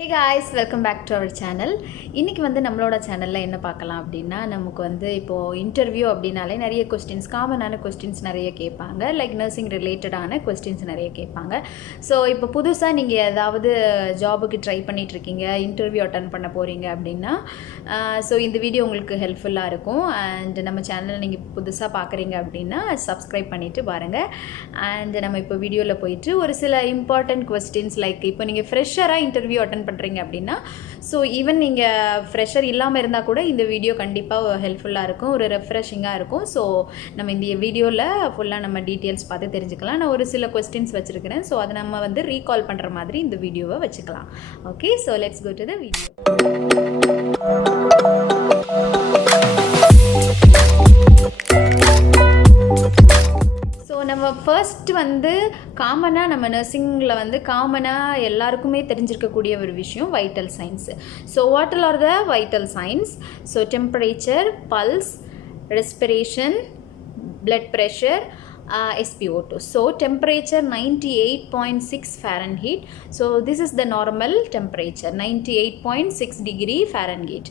Hey guys, welcome back to our channel. இன்னைக்கு நம்மளோட சேனல்ல என்ன பார்க்கலாம் அப்படின்னா நமக்கு இப்போ இன்டர்வியூ அப்படினாலே நிறைய क्वेश्चंस காமனான क्वेश्चंस நிறைய கேட்பாங்க. லைக் நர்சிங் ரிலேட்டடான क्वेश्चंस நிறைய கேட்பாங்க. ஸோ இப்போ புதுசா நீங்க ஏதாவது ஜாபுக்கு ட்ரை பண்ணிட்டு இருக்கீங்க, இன்டர்வியூ அட்டெண்ட் பண்ண போறீங்க அப்படின்னா ஸோ இந்த வீடியோ உங்களுக்கு ஹெல்ப்ஃபுல்லா இருக்கும். அண்ட் நம்ம சேனலை நீங்க புதுசா பார்க்குறீங்க அப்படின்னா சப்ஸ்கிரைப் பண்ணிட்டு பாருங்க. அண்ட் நம்ம இப்போ வீடியோல போயிட்டு ஒரு சில இம்பார்ட்டன்ட் क्वेश्चंस லைக் இப்போ நீங்க ஃப்ரெஷரா இன்டர்வியூ அட்டெண்ட் பண்ணுறீங்க அப்படின்னா ஸோ ஈவன் நீங்கள் ஃப்ரெஷர் இல்லாமல் இருந்தால் கூட இந்த வீடியோ கண்டிப்பாக ஹெல்ப்ஃபுல்லாக இருக்கும், ஒரு ரெஃப்ரெஷிங்காக இருக்கும். ஸோ நம்ம இந்த வீடியோவில் ஃபுல்லாக நம்ம டீட்டெயில்ஸ் பார்த்து தெரிஞ்சுக்கலாம். நான் ஒரு சில கொஸ்டின்ஸ் வச்சுருக்கிறேன். ஸோ அதை நம்ம ரீகால் பண்ணுற மாதிரி இந்த வீடியோவை வச்சுக்கலாம். Okay, so let's go to the video. நம்ம ஃபர்ஸ்ட் காமனாக நம்ம நர்சிங்கில் காமனாக எல்லாருக்குமே தெரிஞ்சிருக்கக்கூடிய ஒரு விஷயம் vital signs. So what are the vital signs? So temperature, pulse, respiration, blood pressure, SpO2. So temperature 98.6 Fahrenheit. So this is the normal temperature, 98.6 degree Fahrenheit.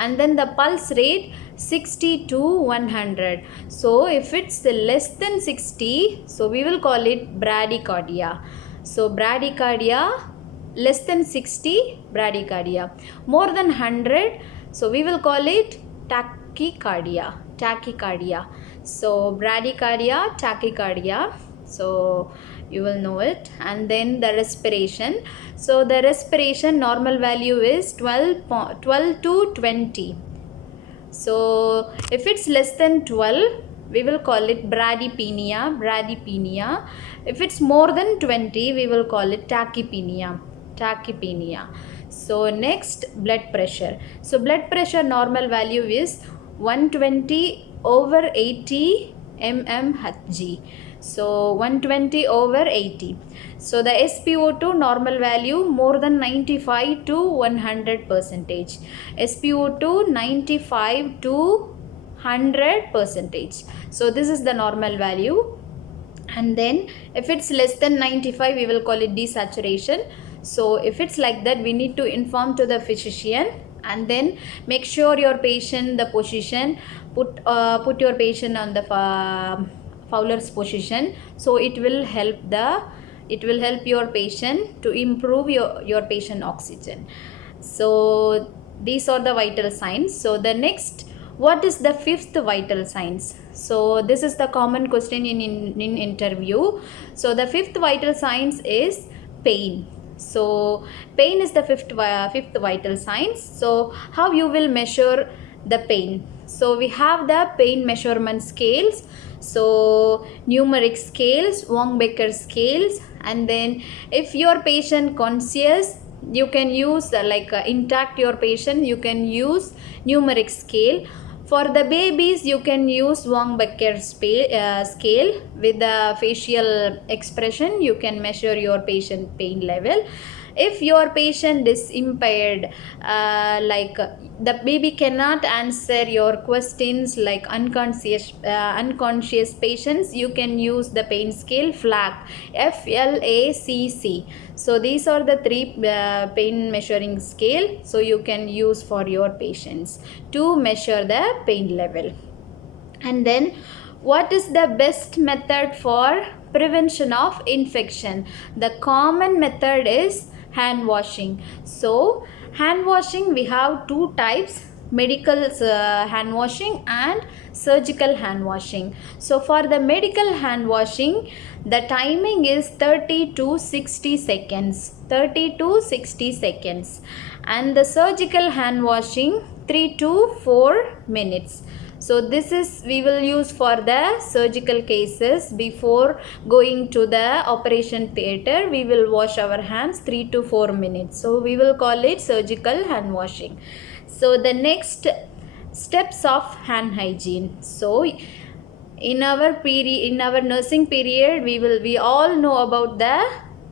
And then the pulse rate 60 to 100. So if it's less than 60, so we will call it bradycardia. So bradycardia, less than 60, bradycardia. More than 100, so we will call it tachycardia. So bradycardia, tachycardia, so you will know it. And then the respiration, so the respiration normal value is 12 to 20. So if it's less than 12, we will call it bradypnea. If it's more than 20, we will call it tachypnea. So next, blood pressure. So blood pressure normal value is 120 over 80 mmHg. So 120 over 80. So the SpO2 normal value more than 95 to 100%. SpO2 95 to 100%. So this is the normal value. And then if it's less than 95, we will call it desaturation. So if it's like that, we need to inform to the physician. And then make sure your patient, the position, put your patient on the Fowler's position. So it will help your patient to improve your patient oxygen. So these are the vital signs. So the next, what is the fifth vital signs? So this is the common question in interview. So the fifth vital signs is pain. So pain is the fifth vital signs. So how you will measure the pain? So we have the pain measurement scales. So numeric scales, Wong-Becker scales. And then if your patient conscious, you can use intact your patient, you can use numeric scale. For the babies, you can use Wong-Becker scale. With the facial expression, you can measure your patient pain level. If your patient is impaired, the baby cannot answer your questions like unconscious patients, you can use the pain scale FLACC, FLACC. So these are the three pain measuring scale. So you can use for your patients to measure the pain level. And then what is the best method for prevention of infection? The common method is hand washing. So hand washing, we have two types: medical hand washing and surgical hand washing. So for the medical hand washing, the timing is 30 to 60 seconds. And the surgical hand washing, 3 to 4 minutes. So this is we will use for the surgical cases. Before going to the operation theater, we will wash our hands 3 to 4 minutes. So we will call it surgical hand washing. So the next, steps of hand hygiene. So in our nursing period, we all know about the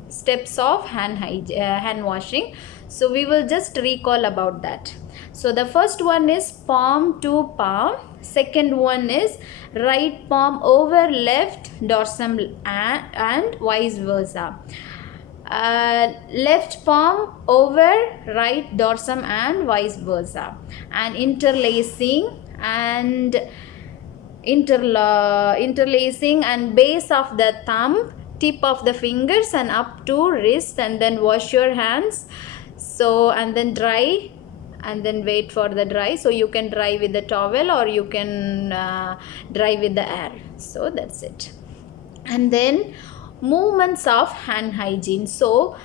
steps of hand washing. So we will just recall about that. So the first one is palm to palm. Second one is right palm over left dorsum and vice versa. left palm over right dorsum and vice versa, and interlacing and interlacing and base of the thumb, tip of the fingers and up to wrist, and then wash your hands. So and then dry, and then wait for the dry. So you can dry with the towel or you can dry with the air. So that's it. And then movements of hand hygiene. So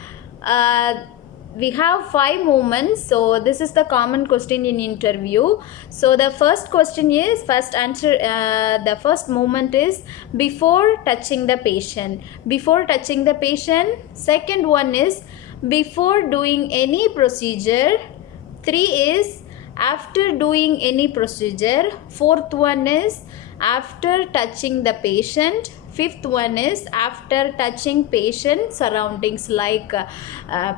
we have 5 movements. So this is the common question in interview. So the first question is, first answer, the first movement is before touching the patient. Before touching the patient. Second one is before doing any procedure. 3 is after doing any procedure. Fourth one is after touching the patient. Fifth one is after touching patient surroundings like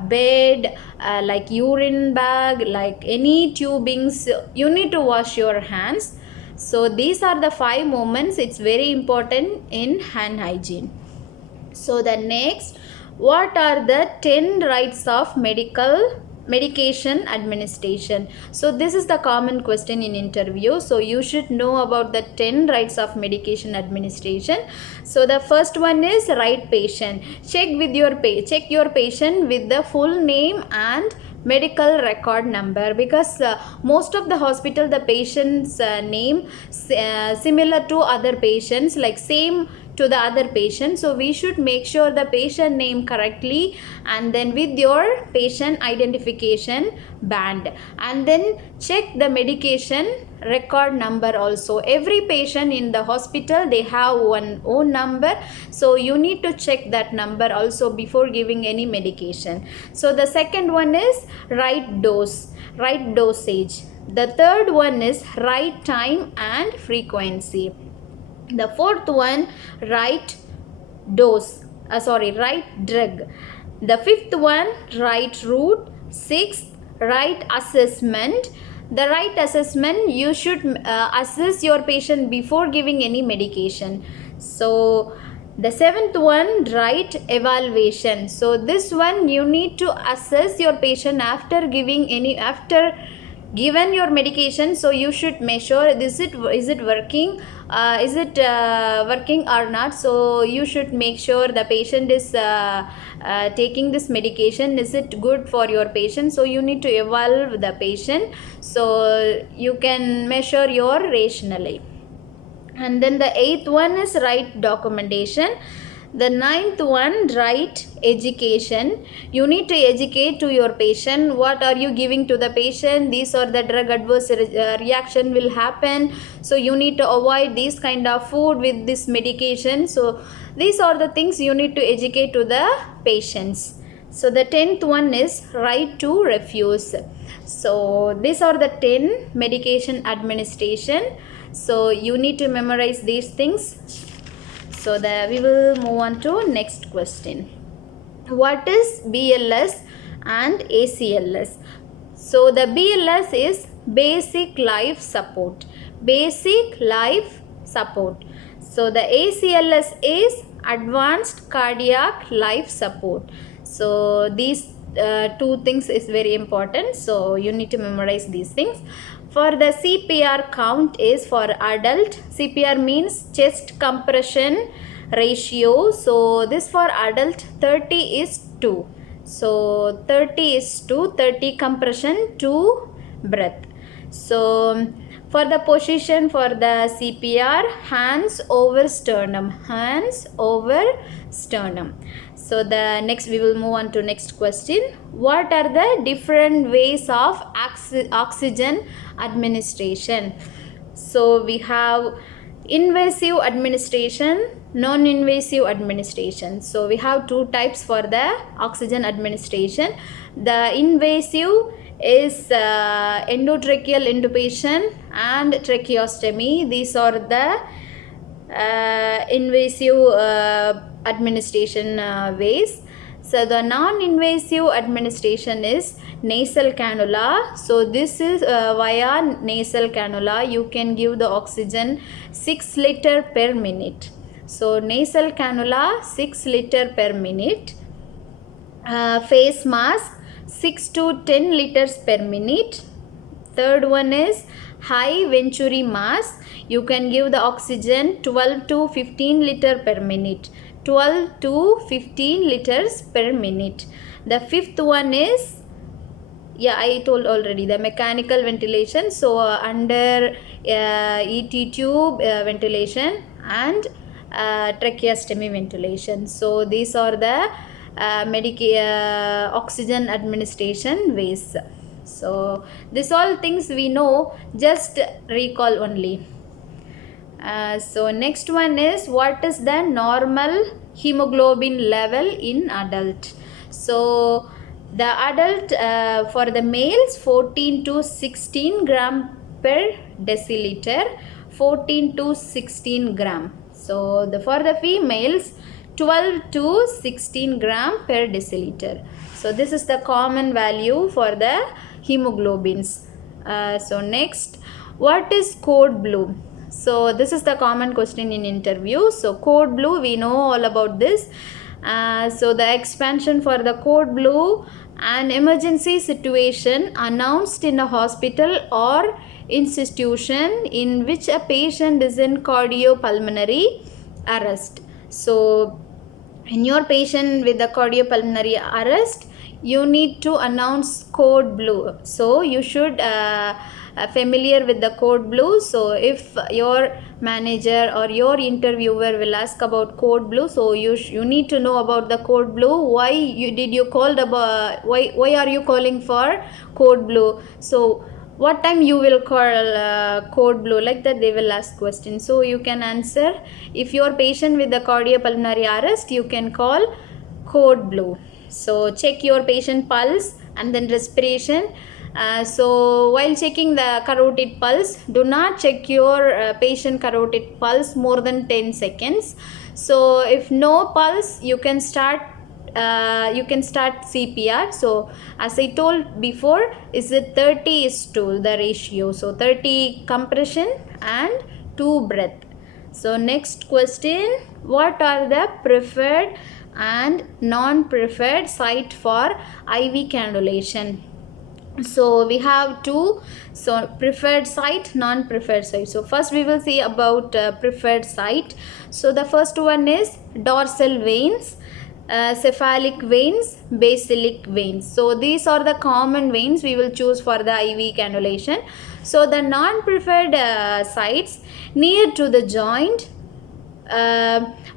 bed, like urine bag, like any tubings, you need to wash your hands. So these are the 5 moments. It's very important in hand hygiene. So the next, what are the 10 rights of medication administration? So this is the common question in interview. So you should know about the 10 rights of medication administration. So the first one is right patient. Check your patient with the full name and medical record number, because most of the hospital the patient's name similar to other patients, like same to the other patient. So we should make sure the patient name correctly, and then with your patient identification band, and then check the medication record number also. Every patient in the hospital, they have one own number, so you need to check that number also before giving any medication. So the second one is right dose, right dosage. The third one is right time and frequency. The fourth one, right dose, right drug. The fifth one, right route. Sixth, right assessment. The right assessment, you should assess your patient before giving any medication. So the seventh one, right evaluation. So this one, you need to assess your patient after given your medication. So you should measure, is it working, working or not. So you should make sure the patient is taking this medication, is it good for your patient. So you need to evaluate the patient, so you can measure your rationally. And then the eighth one is right documentation. The ninth one, right education. You need to educate to your patient, what are you giving to the patient, these are the drug adverse reaction will happen, so you need to avoid this kind of food with this medication. So these are the things you need to educate to the patients. So the 10th one is right to refuse. So these are the 10 medication administration. So you need to memorize these things. So we will move on to next question. What is BLS and ACLS? So the BLS is basic life support. Basic life support. So the ACLS is advanced cardiac life support. So these two things is very important. So you need to memorize these things. For the CPR count is for adult. CPR means chest compression ratio. So this for adult 30 is 2. So 30 is 2, 30 compression, 2 breath. So for the position for the CPR, hands over sternum, hands over sternum. So the next we will move on to next question. What are the different ways of oxygen administration? So we have invasive administration, non-invasive administration. So we have 2 types for the oxygen administration. The invasive is endotracheal intubation and tracheostomy. These are the invasive administration ways. So the non-invasive administration is nasal cannula. So this is via nasal cannula you can give the oxygen 6 liter per minute. So nasal cannula 6 liter per minute. face mask 6 to 10 liters per minute. Third one is high venturi mask. You can give the oxygen 12 to 15 liter per minute. 12 to 15 liters per minute. The fifth one is, yeah, I told already, the mechanical ventilation. So under ET tube ventilation and tracheostomy ventilation. So these are the oxygen administration ways. So these all things we know, just recall only. So next one is, what is the normal hemoglobin level in adult? So the adult for the males 14 to 16 gram per deciliter, 14 to 16 gram. So for the females 12 to 16 gram per deciliter. So this is the common value for the hemoglobins. So next, what is code blue? So this is the common question in interview. So code blue, we know all about this. So the expansion for the code blue, an emergency situation announced in a hospital or institution in which a patient is in cardiopulmonary arrest. So in your patient with the cardiopulmonary arrest, you need to announce code blue. So you should familiar with the code blue. So if your manager or your interviewer will ask about code blue, so you need to know about the code blue. Why are you calling for code blue? So what time you will call code blue, like that they will ask questions. So you can answer, if your patient with the cardiopulmonary arrest, you can call code blue. So check your patient pulse and then respiration. So while checking the carotid pulse, do not check your patient carotid pulse more than 10 seconds. So if no pulse, you can start CPR. So as I told before, is it 30:2 the ratio. So 30 compression and 2 breath. So next question, what are the preferred and non-preferred site for IV cannulation? So we have two, so preferred site, non-preferred site. So first we will see about preferred site. So the first one is dorsal veins, cephalic veins, basilic veins. So these are the common veins we will choose for the IV cannulation. So the non-preferred sites near to the joint,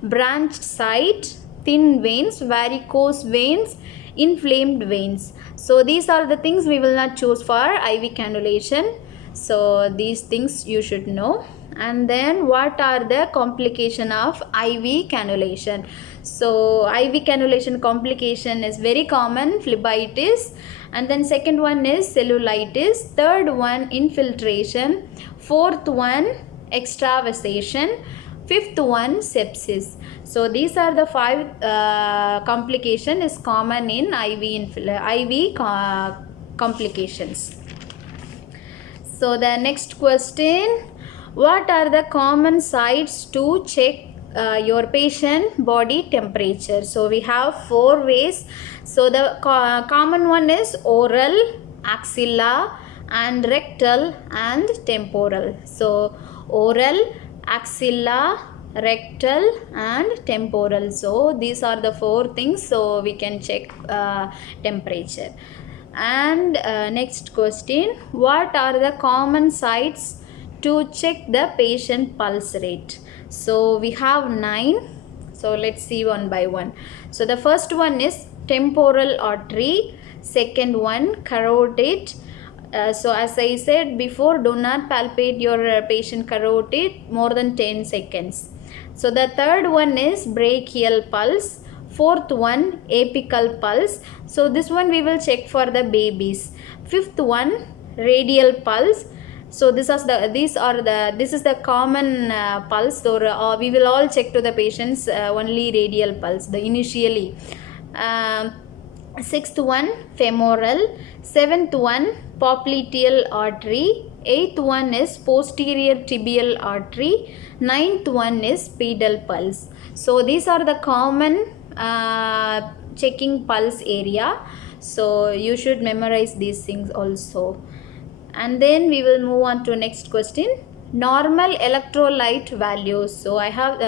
branched site, thin veins, varicose veins, inflamed veins. So these are the things we will not choose for IV cannulation. So these things you should know. And then what are the complication of IV cannulation? So IV cannulation complication is very common, phlebitis, and then second one is cellulitis, third one infiltration, fourth one extravasation, fifth one sepsis. So these are the 5 complication is common in IV complications. So the next question, what are the common sites to check your patient body temperature? So we have 4 ways. So the common one is oral, axilla, and rectal and temporal. So oral, axilla, rectal and temporal. So these are the 4 things, so we can check temperature. And next question, what are the common sites to check the patient pulse rate? So we have 9. So let's see one by one. So the first one is temporal artery, second one carotid. So as I said before, do not palpate your patient carotid more than 10 seconds. So the third one is brachial pulse, fourth one apical pulse. So this one we will check for the babies. Fifth one radial pulse. So this is the common pulse. So we will all check to the patients only radial pulse, the initially. Sixth one femoral, seventh one popliteal artery, eighth one is posterior tibial artery, ninth one is pedal pulse. So these are the common checking pulse area. So you should memorize these things also. And then we will move on to next question. Normal electrolyte values. So I have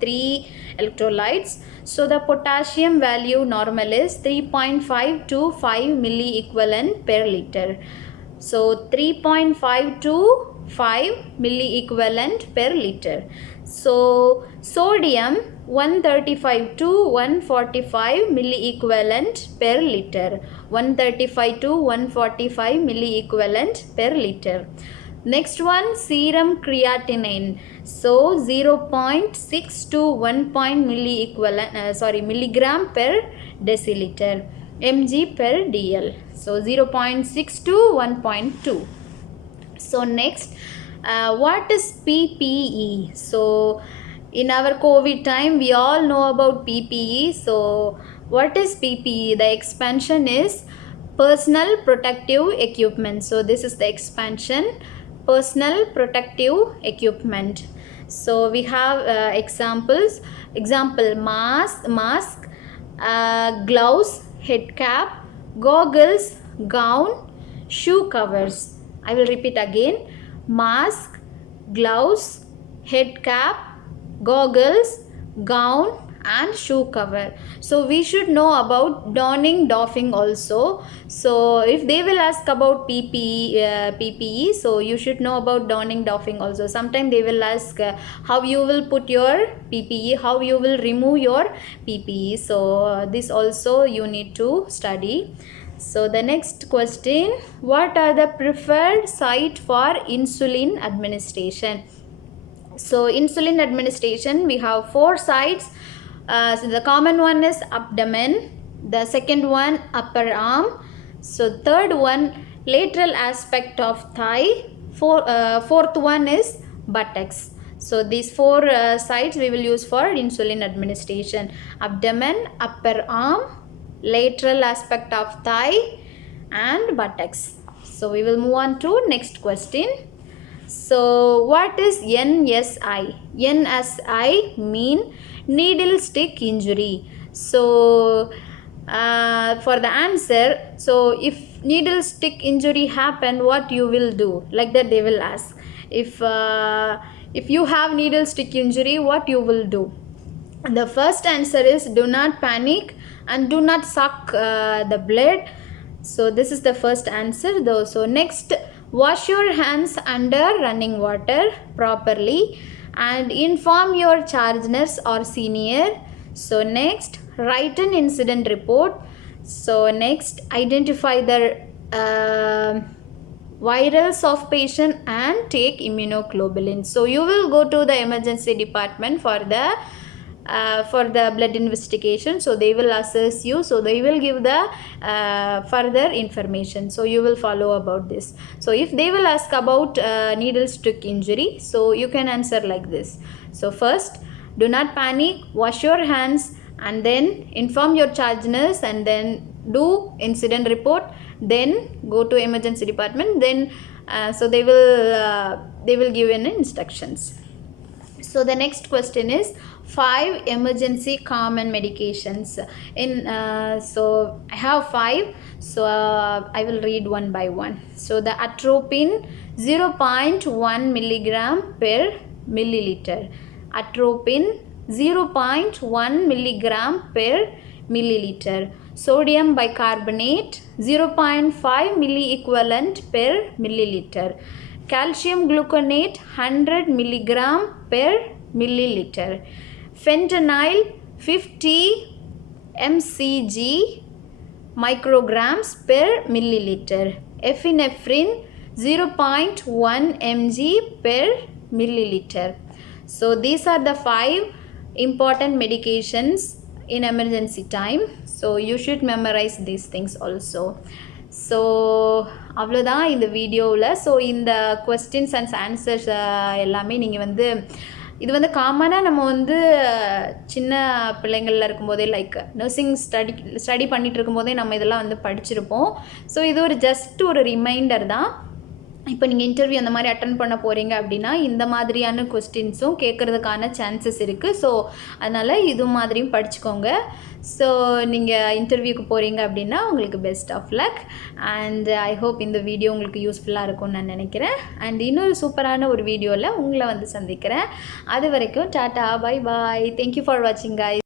3 electrolytes. So the potassium value normal is 3.5 to 5 milli equivalent per liter. So 3.5 to 5 milli equivalent per liter. So sodium 135 to 145 milli equivalent per liter. 135 to 145 milli equivalent per liter. Next one, serum creatinine. So 0.6 to 1 milligram per deciliter, mg per dl. So 0.6 to 1.2. So next, what is PPE? So in our COVID time, we all know about PPE. So what is PPE? The expansion is personal protective equipment. So this is the expansion, personal protective equipment. So we have examples. Example, mask, gloves, head cap, goggles, gown, shoe covers. I will repeat again. Mask, gloves, head cap, goggles, gown and shoe cover. So we should know about donning, doffing also. So if they will ask about PPE, so you should know about donning, doffing also. Sometimes they will ask how you will put your PPE, how you will remove your PPE. So this also you need to study. So the next question, what are the preferred site for insulin administration? So insulin administration, we have 4 sites. So the common one is abdomen, the second one upper arm, so third one lateral aspect of thigh, fourth one is buttocks. So these 4 sites we will use for insulin administration: abdomen, upper arm, lateral aspect of thigh and buttocks. So we will move on to next question. So what is NSI? NSI mean needle stick injury. So for the answer, so if needle stick injury happen, what you will do? Like that they will ask. If you have needle stick injury, what you will do? The first answer is do not panic and do not suck the blood. So this is the first answer though. So next, wash your hands under running water properly and inform your charge nurse or senior. So next, write an incident report. So next, identify the virals of patient and take immunoglobulin. So you will go to the emergency department for the blood investigation. So they will assess you, so they will give the further information. So you will follow about this. So if they will ask about needle stick injury, so you can answer like this. So first, do not panic, wash your hands and then inform your charge nurse and then do incident report, then go to emergency department, then so they will give an instructions. So the next question is 5 emergency common medications. So I have 5. So I will read one by one. So the atropine 0.1 milligram per milliliter. Atropine 0.1 milligram per milliliter. Sodium bicarbonate 0.5 milliequivalent per milliliter. Calcium gluconate 100 milligram per milliliter. Fentanyl 50 mcg micrograms per milliliter. Epinephrine 0.1 mg per milliliter. So these are the 5 important medications in emergency time. So you should memorize these things also. So அவ்வளோதான் இந்த வீடியோவில். So இந்த questions and answers எல்லாமே நீங்கள் இது காமனாக நம்ம சின்ன பிள்ளைங்களில் இருக்கும்போதே லைக் நர்சிங் ஸ்டடி பண்ணிகிட்டு இருக்கும்போதே நம்ம இதெல்லாம் படிச்சிருப்போம். ஸோ இது ஒரு ஜஸ்ட் ஒரு ரிமைண்டர் தான். இப்போ நீங்கள் இன்டர்வியூ அந்த மாதிரி அட்டன் பண்ண போகிறீங்க அப்படின்னா இந்த மாதிரியான கொஸ்டின்ஸும் கேட்குறதுக்கான சான்சஸ் இருக்குது. ஸோ அதனால் இது மாதிரியும் படிச்சுக்கோங்க. ஸோ நீங்கள் இன்டர்வியூக்கு போகிறீங்க அப்படின்னா உங்களுக்கு best of luck. And I hope இந்த வீடியோ உங்களுக்கு யூஸ்ஃபுல்லாக இருக்கும்னு நான் நினைக்கிறேன். அண்ட் இன்னொரு சூப்பரான ஒரு வீடியோவில் உங்களை வந்து சந்திக்கிறேன். அது வரைக்கும் tata, bye bye. Thank you for வாட்சிங் guys.